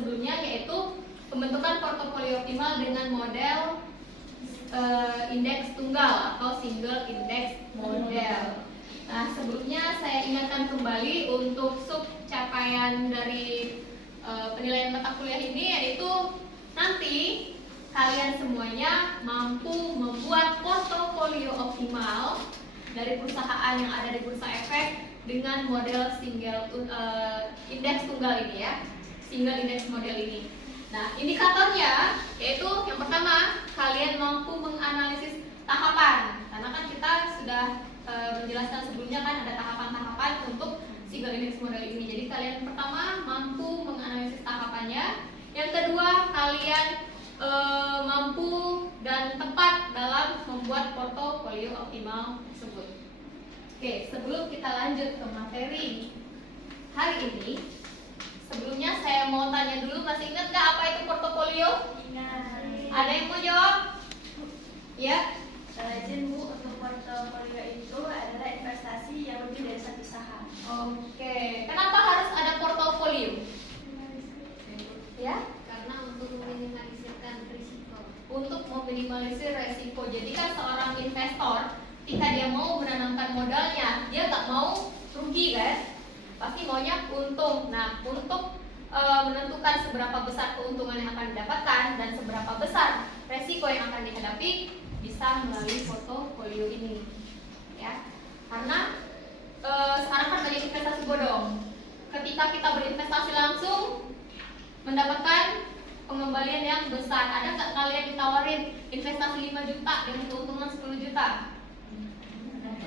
sebelumnya, yaitu pembentukan portofolio optimal dengan model indeks tunggal atau single index model. Nah, sebelumnya saya ingatkan kembali untuk sub capaian dari penilaian mata kuliah ini, yaitu nanti kalian semuanya mampu membuat portofolio optimal dari perusahaan yang ada di Bursa Efek dengan model single indeks tunggal ini ya, single index model ini. Nah, indikatornya yaitu yang pertama, kalian mampu menganalisis tahapan, karena kan kita sudah menjelaskan sebelumnya kan ada tahapan-tahapan untuk single index model ini. Jadi kalian pertama mampu menganalisis tahapannya. Yang kedua, kalian mampu dan tepat dalam membuat portofolio optimal tersebut. Oke, sebelum kita lanjut ke materi hari ini, sebelumnya saya mau tanya dulu, masih ingat nggak apa itu portofolio? Ingat. Ada yang mau jawab? Ya? Izin Bu, untuk portofolio itu adalah investasi yang lebih dari satu saham. Oke, kenapa harus ada portofolio? Ya? Karena untuk meminimalisirkan risiko. Untuk meminimalisir resiko. Jadi kan seorang investor, ketika dia mau menanamkan modalnya, dia nggak mau rugi kan? Pasti maunya untung. Nah, untuk menentukan seberapa besar keuntungan yang akan didapatkan dan seberapa besar resiko yang akan dihadapi, bisa melalui portofolio ini, ya. Karena sekarang kan banyak investasi bodong. Ketika kita berinvestasi langsung mendapatkan pengembalian yang besar. Ada nggak kalian ditawarin investasi 5 juta dengan keuntungan 10 juta?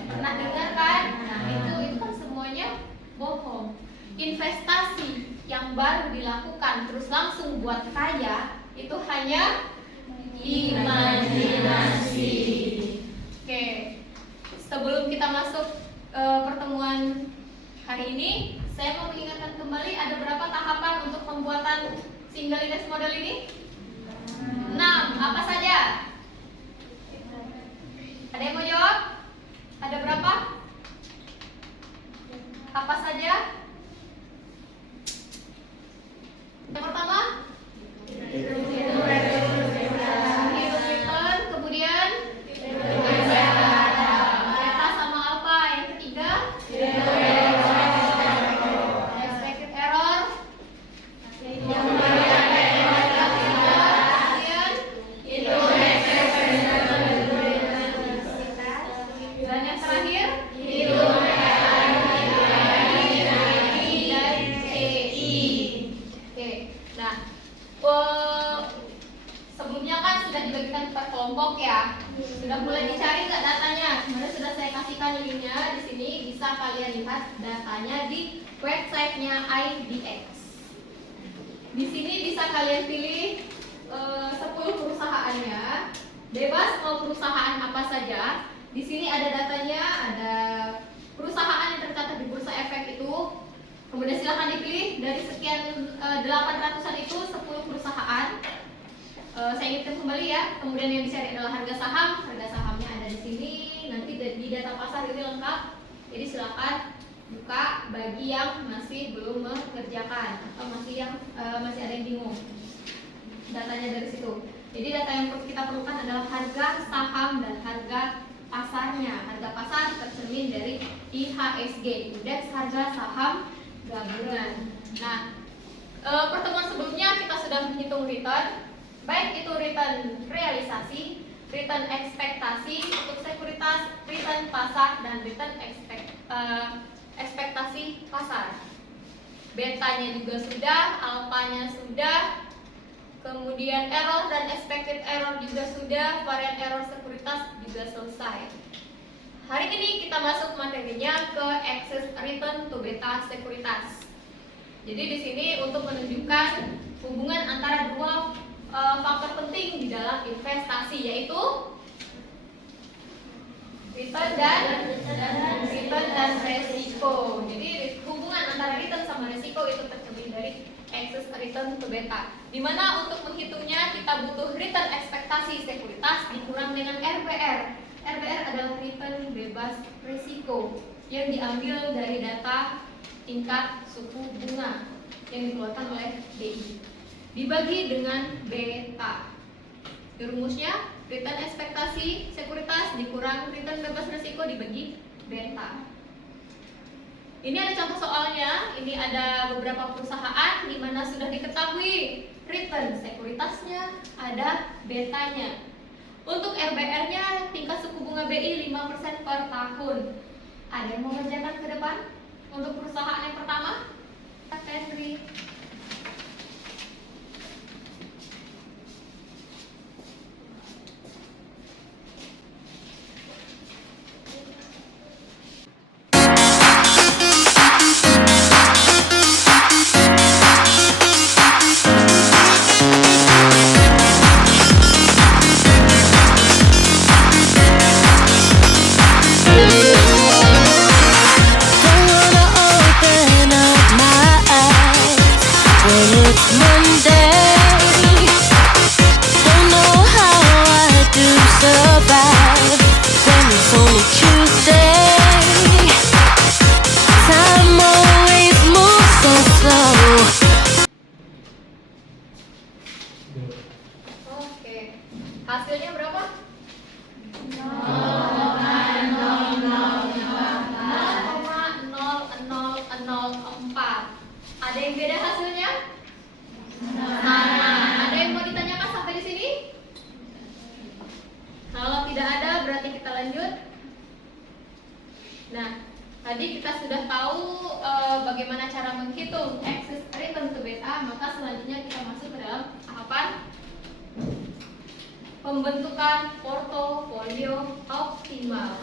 Pernah dengar kan? Nah, itu kan semuanya bohong. Investasi yang baru dilakukan terus langsung buat kaya itu hanya imajinasi. Oke, sebelum kita masuk pertemuan hari ini, saya mau mengingatkan kembali ada berapa tahapan untuk pembuatan single index model ini? 6. Apa saja? Ada yang mau jawab? Ada berapa? Apa saja? Yang pertama? Hitung return, kemudian beta sama alpha. Yang ketiga? Expected error. Kemudian dan yang terakhir dan CI. Oke, nah sebelumnya kan sudah dibagikan per kelompok ya. Sudah mulai dicari nggak datanya? Sebenarnya sudah saya kasihkan linknya di sini, bisa kalian lihat datanya di websitenya IDX. Di sini bisa kalian pilih 10 perusahaannya, bebas mau perusahaan apa saja. Di sini ada datanya, ada perusahaan yang tercatat di Bursa Efek itu. Kemudian silahkan dipilih dari sekian 800-an itu 10 perusahaan. Saya ingatkan kembali ya. Kemudian yang dicari adalah harga saham. Harga sahamnya ada di sini. Nanti di data pasar ini lengkap. Jadi silakan buka bagi yang masih belum mengerjakan atau masih ada yang bingung. Datanya dari situ. Jadi data yang kita perlukan adalah harga saham dan harga pasarnya. Harga pasar tercermin dari IHSG, Indeks Harga Saham Gabungan. Nah, pertemuan sebelumnya kita sudah menghitung return, baik itu return realisasi, return ekspektasi untuk sekuritas, return pasar, dan return ekspektasi pasar. Betanya juga sudah, alfanya sudah, kemudian error dan expected error juga sudah, varian error sekuritas juga selesai. Hari ini kita masuk materinya ke excess return to beta sekuritas. Jadi di sini untuk menunjukkan hubungan antara dua faktor penting di dalam investasi, yaitu return dan resiko. Jadi hubungan antara return sama resiko itu tercermin dari excess return to beta. Dimana untuk menghitungnya kita butuh return ekspektasi sekuritas dikurang dengan RBR. RBR adalah return bebas resiko yang diambil dari data tingkat suku bunga yang dikeluarkan oleh BI. dibagi dengan beta. Rumusnya return ekspektasi sekuritas dikurang return bebas risiko dibagi beta. Ini ada contoh soalnya. Ini ada beberapa perusahaan di mana sudah diketahui return sekuritasnya ada betanya. Untuk RBR-nya tingkat suku bunga BI 5% per tahun. Ada yang mau mengerjakan ke depan? Untuk perusahaan yang pertama, Henry. Oke, hasilnya berapa? 0,00004. Ada yang beda hasilnya? Sama. Ada yang mau ditanyakan sampai di sini? Kalau tidak ada, berarti kita lanjut. Nah, tadi kita sudah tahu bagaimana cara menghitung excess return to beta. Maka selanjutnya kita masuk ke dalam tahapan pembentukan portofolio optimal.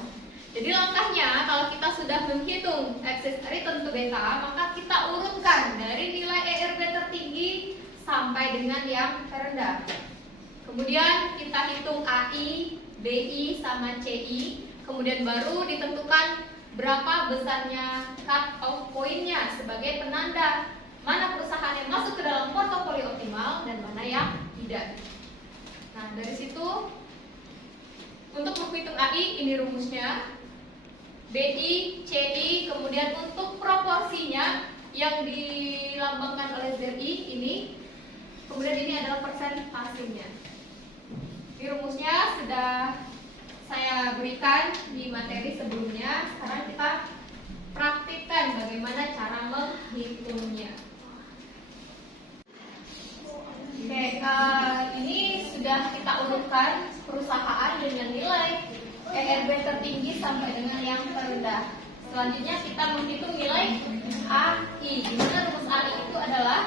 Jadi langkahnya, kalau kita sudah menghitung excess return to beta, maka kita urutkan dari nilai ERB tertinggi sampai dengan yang terendah. Kemudian kita hitung AI, BI, sama CI. Kemudian baru ditentukan berapa besarnya cut off point-nya sebagai penanda mana perusahaan yang masuk ke dalam portofolio optimal dan mana yang tidak. Nah, dari situ untuk menghitung AI ini rumusnya BI, CI, kemudian untuk proporsinya yang dilambangkan oleh ZI ini, kemudian ini adalah persentasenya. Ini rumusnya sudah saya berikan di materi sebelumnya. Sekarang kita praktikkan bagaimana cara menghitungnya. Oke, ini sudah kita urutkan perusahaan dengan nilai ERB tertinggi sampai dengan yang terendah. Selanjutnya kita menghitung nilai AI. Di mana rumus AI itu adalah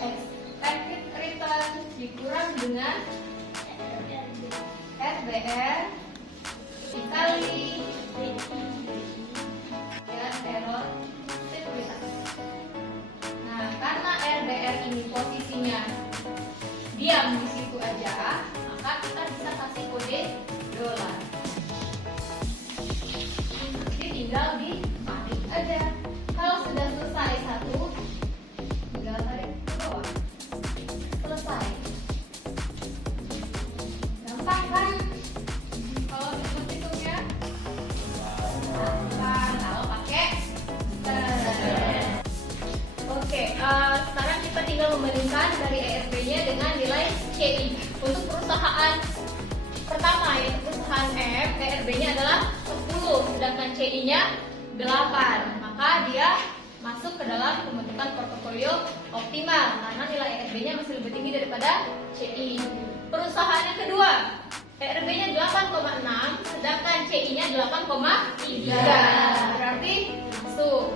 expected return dikurang dengan RBR dikali ya error sekuritas. Nah, karena RBR ini posisinya diam di situ aja, maka kita bisa kasih kode dolar. Jadi tinggal ditarik aja. Kalau sudah selesai satu, tinggal tarik ke bawah. Selesai. Gampang kan? Kalau hitung-hitungnya gampang. Kalau pakai Oke, sekarang kita tinggal membandingkan dari ERB-nya dengan nilai CI. Untuk perusahaan pertama yaitu perusahaan F, ERB-nya adalah 10, sedangkan CI-nya 8. Maka dia masuk ke dalam pembentukan portofolio optimal karena nilai ERB-nya masih lebih tinggi daripada CI. Perusahaan yang kedua, ERB-nya 8,6, sedangkan CI-nya 8,3. Berarti masuk.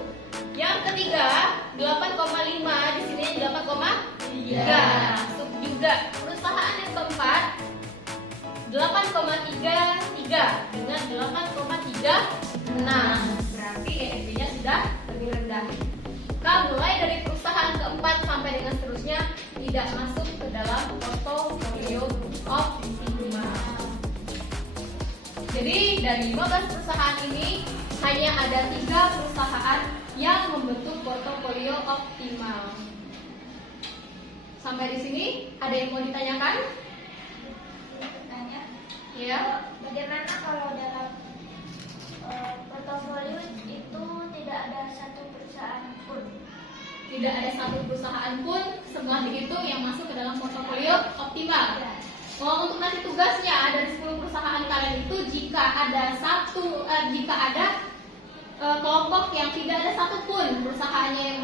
Yang ketiga 8,5, di sini 8,3 masuk juga. Perusahaan yang keempat 8,33 dengan 8,36, berarti ERB-nya sudah lebih rendah. Kalau mulai dari perusahaan keempat sampai dengan seterusnya tidak masuk ke dalam portofolio optimal. Jadi dari 15 perusahaan ini hanya ada 3 perusahaan yang membentuk portofolio optimal. Sampai di sini ada yang mau ditanyakan? Tanya, Ya. bagaimana kalau dalam portofolio itu tidak ada satu perusahaan pun tidak ada satu perusahaan pun semua dihitung yang masuk ke dalam portofolio optimal. Untuk nanti tugasnya dari 10 perusahaan kalian itu jika ada kelompok yang tidak ada satupun perusahaannya yang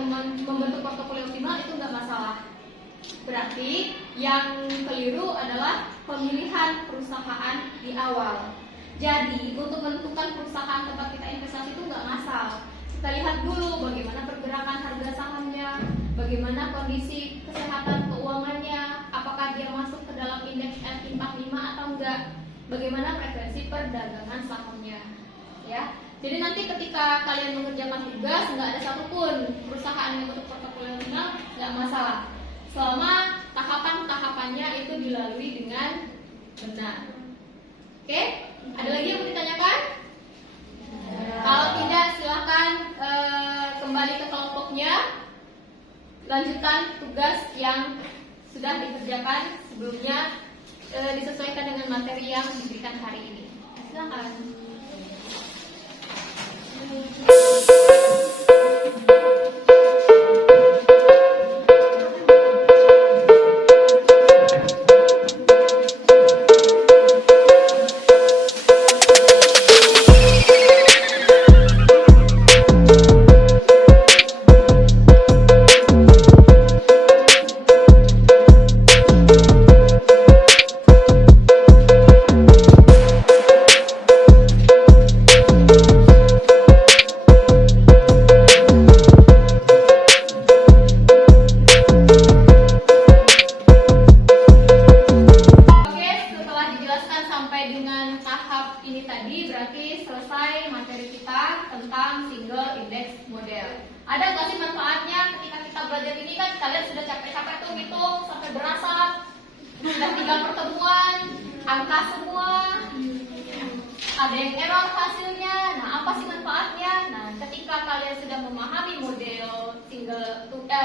membentuk portofolio optimal itu nggak masalah. Berarti yang keliru adalah pemilihan perusahaan di awal. Jadi untuk menentukan perusahaan tempat kita investasi itu nggak ngasal. Kita lihat dulu bagaimana pergerakan harga sahamnya, bagaimana kondisi kesehatan keuangannya, apakah dia masuk ke dalam indeks S&P 45 atau enggak, bagaimana preferensi perdagangan sahamnya, ya. Jadi nanti ketika kalian mengerjakan tugas nggak ada satupun perusahaan yang untuk portofolio optimal, nggak masalah, selama tahapan-tahapannya itu dilalui dengan benar. Oke, ada lagi yang mau ditanyakan? Kalau tidak silahkan kembali ke kelompoknya, lanjutkan tugas yang sudah dikerjakan sebelumnya, disesuaikan dengan materi yang diberikan hari ini. Silakan.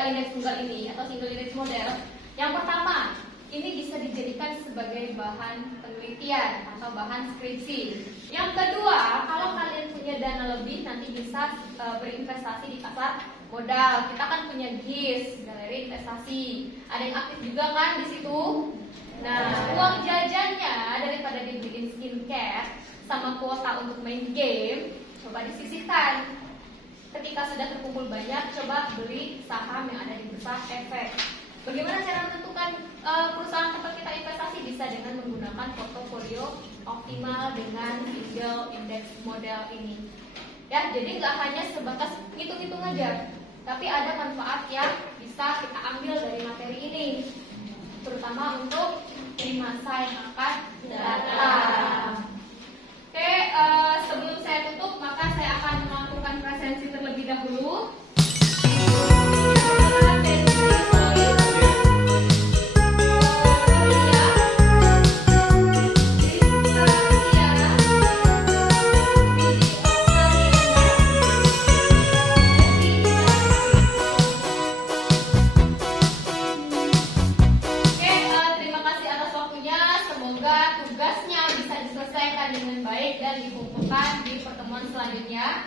Indeks tunggal ini atau single index model. Yang pertama, ini bisa dijadikan sebagai bahan penelitian atau bahan skripsi. Yang kedua, kalau kalian punya dana lebih nanti bisa berinvestasi di pasar modal. Kita kan punya GIS, galeri investasi. Ada yang aktif juga kan di situ. Nah, uang jajannya daripada dibeliin skincare sama kuota untuk main game, coba disisihkan. Ketika sudah terkumpul banyak, coba beli saham yang ada di bursa efek. Bagaimana cara menentukan perusahaan tempat kita investasi? Bisa dengan menggunakan portofolio optimal dengan single index model ini. Ya, jadi nggak hanya sebatas hitung-hitung aja, tapi ada manfaat yang bisa kita ambil dari materi ini, terutama untuk di masa yang akan datang. Oke, sebelum saya tutup, maka saya akan melakukan presensi terlebih dahulu. Selanjutnya,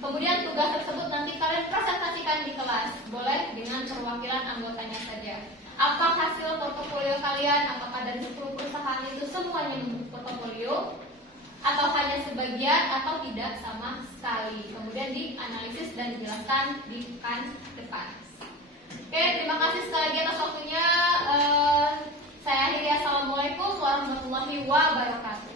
kemudian tugas tersebut nanti kalian presentasikan di kelas, boleh dengan perwakilan anggotanya saja. Apa hasil portofolio kalian? Apakah dari 10 perusahaan itu semuanya membentuk portofolio, atau hanya sebagian, atau tidak sama sekali? Kemudian dianalisis dan dijelaskan di pekan depan. Oke, terima kasih sekali lagi atas waktunya. Saya akhiri, assalamualaikum warahmatullahi wabarakatuh.